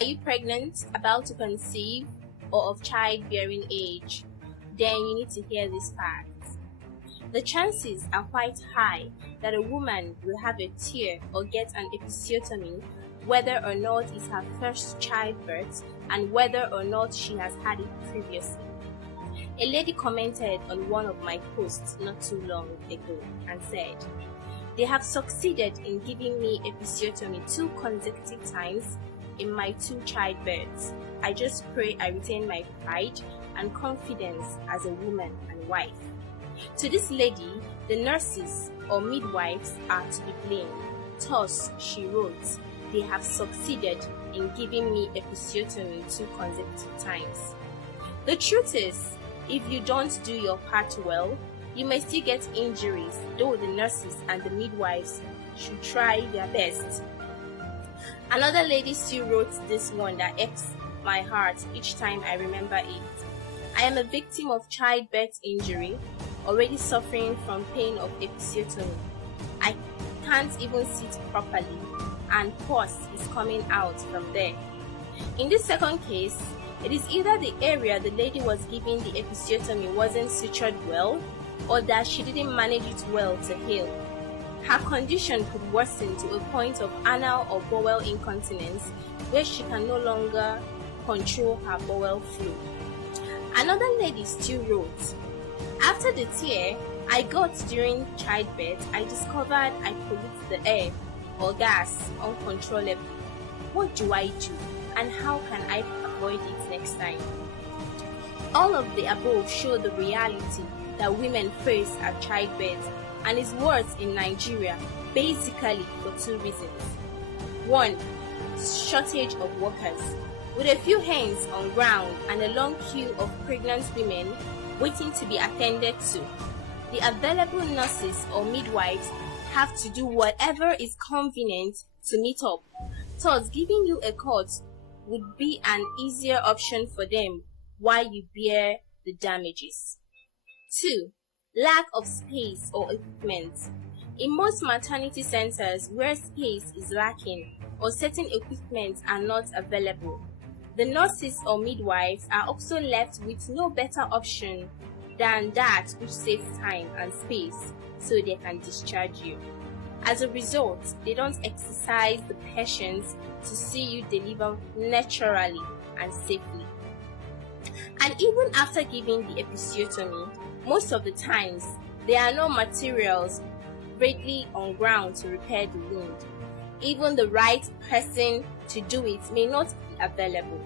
Are you pregnant, about to conceive, or of childbearing age? Then you need to hear these facts. The chances are quite high that a woman will have a tear or get an episiotomy whether or not it's her first childbirth and whether or not she has had it previously. A lady commented on one of my posts not too long ago and said, "They have succeeded in giving me episiotomy 2 consecutive times in my 2 childbirths. I just pray I retain my pride and confidence as a woman and wife." To this lady, the nurses or midwives are to be blamed. Thus, she wrote, "They have succeeded in giving me episiotomy 2 consecutive times." The truth is, if you don't do your part well, you may still get injuries, though the nurses and the midwives should try their best. Another lady still wrote this one that aches my heart each time I remember it. "I am a victim of childbirth injury, already suffering from pain of episiotomy. I can't even sit properly, and pus is coming out from there." In this second case, it is either the area the lady was giving the episiotomy wasn't sutured well, or that she didn't manage it well to heal. Her condition could worsen to a point of anal or bowel incontinence, where she can no longer control her bowel flow. Another lady still wrote, "After the tear I got during childbirth, I discovered I pollute the air or gas uncontrollably. What do I do, and how can I avoid it next time?" All of the above show the reality that women face at childbirth and is worse in Nigeria, basically for 2 reasons. 1. Shortage of workers. With a few hands on ground and a long queue of pregnant women waiting to be attended to, the available nurses or midwives have to do whatever is convenient to meet up. Thus, giving you a cot would be an easier option for them while you bear the damages. 2. Lack of space or equipment. In most maternity centers where space is lacking or certain equipment are not available, the nurses or midwives are also left with no better option than that which saves time and space so they can discharge you. As a result, they don't exercise the patience to see you deliver naturally and safely. And even after giving the episiotomy, most of the times, there are no materials readily on ground to repair the wound. Even the right person to do it may not be available.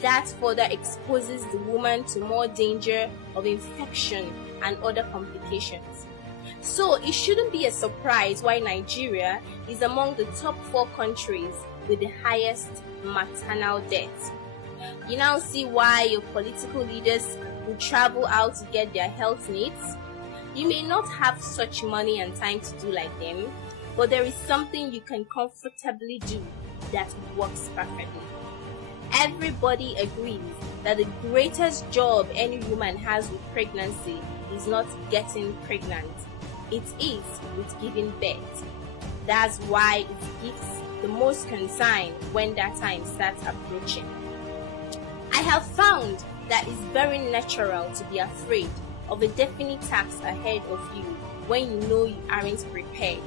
That further exposes the woman to more danger of infection and other complications. So it shouldn't be a surprise why Nigeria is among the top 4 countries with the highest maternal death. You now see why your political leaders will travel out to get their health needs. You may not have such money and time to do like them, but there is something you can comfortably do that works perfectly. Everybody agrees that the greatest job any woman has with pregnancy is not getting pregnant. It is with giving birth. That's why it gives the most concern when that time starts approaching. I have found that it's very natural to be afraid of a definite task ahead of you when you know you aren't prepared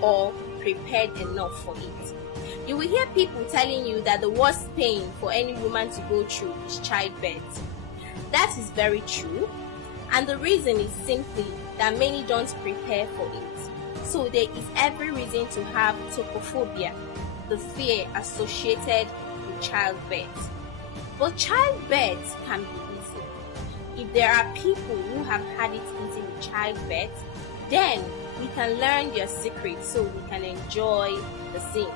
or prepared enough for it. You will hear people telling you that the worst pain for any woman to go through is childbirth. That is very true, and the reason is simply that many don't prepare for it. So there is every reason to have tocophobia, the fear associated with childbirth. But childbirth can be easy. If there are people who have had it easy with childbirth, then we can learn their secrets so we can enjoy the same.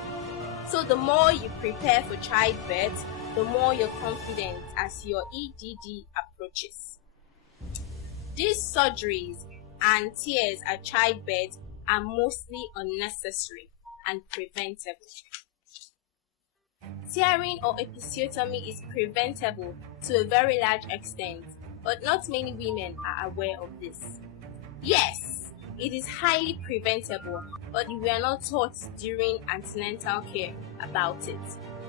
So the more you prepare for childbirth, the more you're confident as your EDD approaches. These surgeries and tears at childbirth are mostly unnecessary and preventable. Tearing or episiotomy is preventable to a very large extent, but not many women are aware of this. Yes, it is highly preventable, but we are not taught during antenatal care about it.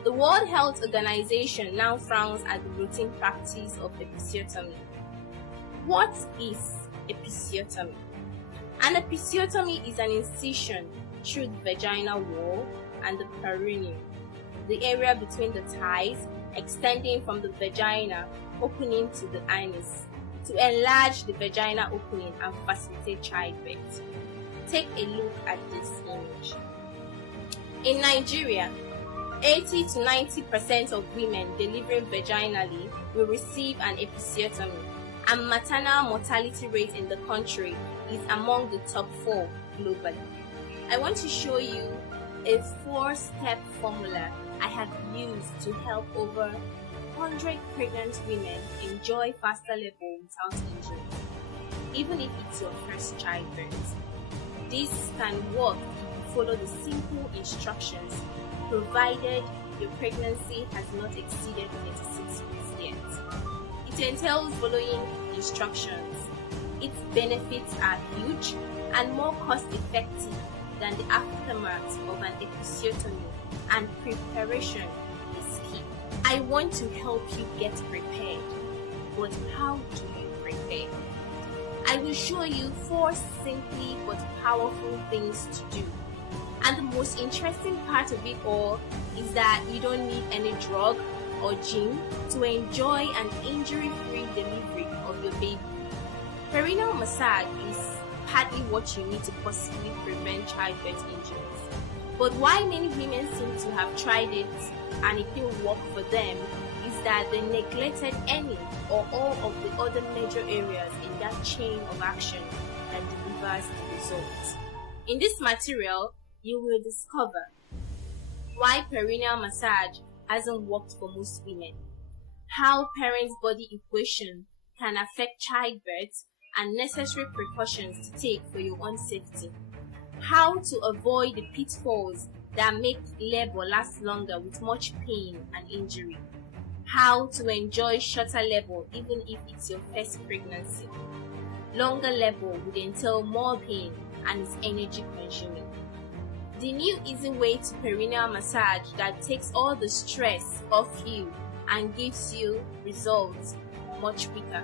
The World Health Organization now frowns at the routine practice of episiotomy. What is episiotomy? An episiotomy is an incision through the vaginal wall and the perineal, the area between the thighs, extending from the vagina opening to the anus, to enlarge the vaginal opening and facilitate childbirth. Take a look at this image. In Nigeria, 80 to 90% of women delivering vaginally will receive an episiotomy, and maternal mortality rate in the country is among the top 4 globally. I want to show you a 4-step formula I have used to help over 100 pregnant women enjoy faster labor without injury, even if it's your first childbirth. This can work if you follow the simple instructions, provided your pregnancy has not exceeded 36 weeks yet. It entails following instructions. Its benefits are huge and more cost-effective than the aftermath of an episiotomy, and preparation is key. I want to help you get prepared, but how do you prepare? I will show you 4 simply but powerful things to do. And the most interesting part of it all is that you don't need any drug or gym to enjoy an injury-free delivery of your baby. Perineal massage is partly what you need to possibly prevent childbirth injuries. But why many women seem to have tried it and it didn't work for them is that they neglected any or all of the other major areas in that chain of action that delivers the results. In this material, you will discover why perineal massage hasn't worked for most women, how parents' body equation can affect childbirth, and necessary precautions to take for your own safety, how to avoid the pitfalls that make labor last longer with much pain and injury, how to enjoy shorter labor even if it's your first pregnancy. Longer labor would entail more pain and is energy consuming. The new easy way to perineal massage that takes all the stress off you and gives you results much quicker.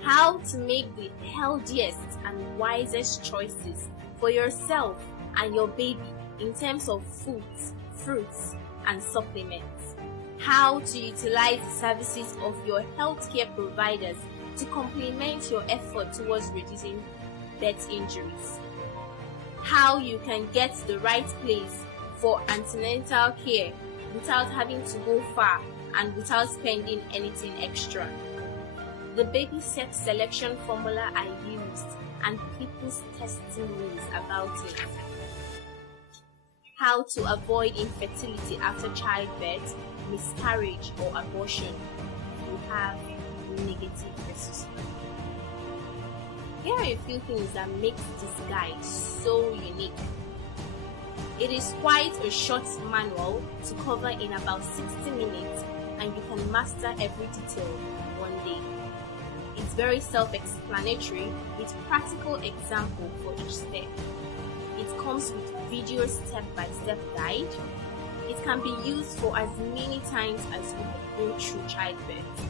How to make the healthiest and wisest choices for yourself and your baby in terms of foods, fruits, and supplements. How to utilize the services of your healthcare providers to complement your effort towards reducing birth injuries. How you can get to the right place for antenatal care without having to go far and without spending anything extra. The baby sex selection formula I used and people's testimonies about it. How to avoid infertility after childbirth, miscarriage, or abortion if you have negative resistance. Here are a few things that make this guide so unique. It is quite a short manual to cover in about 60 minutes, and you can master every detail in one day. It's very self-explanatory with practical example for each step. It comes with video step-by-step guide. It can be used for as many times as you go through childbirth.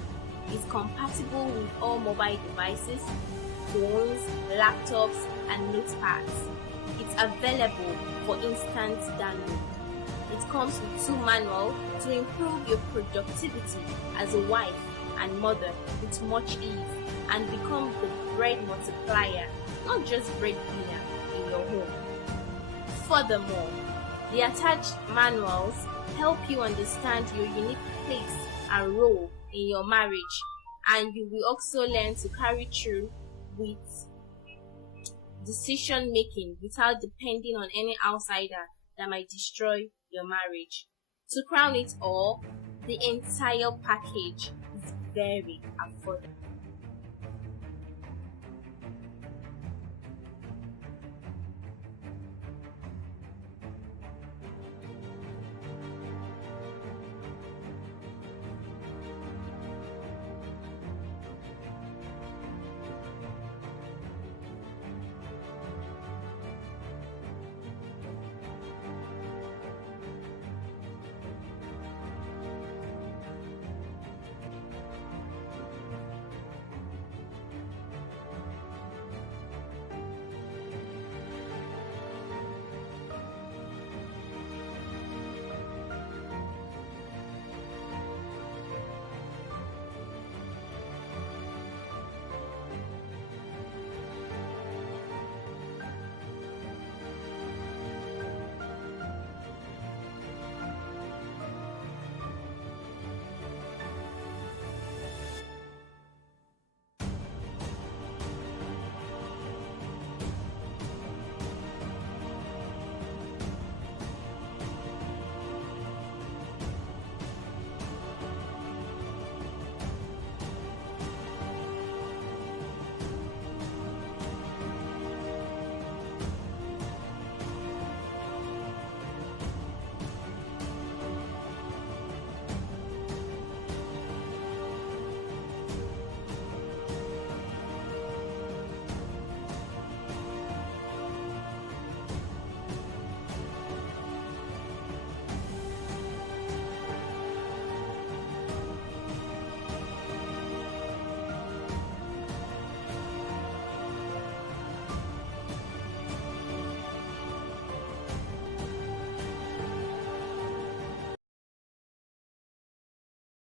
It's compatible with all mobile devices, phones, laptops, and notepads. It's available for instant download. It comes with 2 manuals to improve your productivity as a wife and mother with much ease and become the bread multiplier, not just breadwinner in your home. Furthermore, the attached manuals help you understand your unique place and role in your marriage, and you will also learn to carry through with decision making without depending on any outsider that might destroy your marriage. To crown it all, the entire package is very affordable.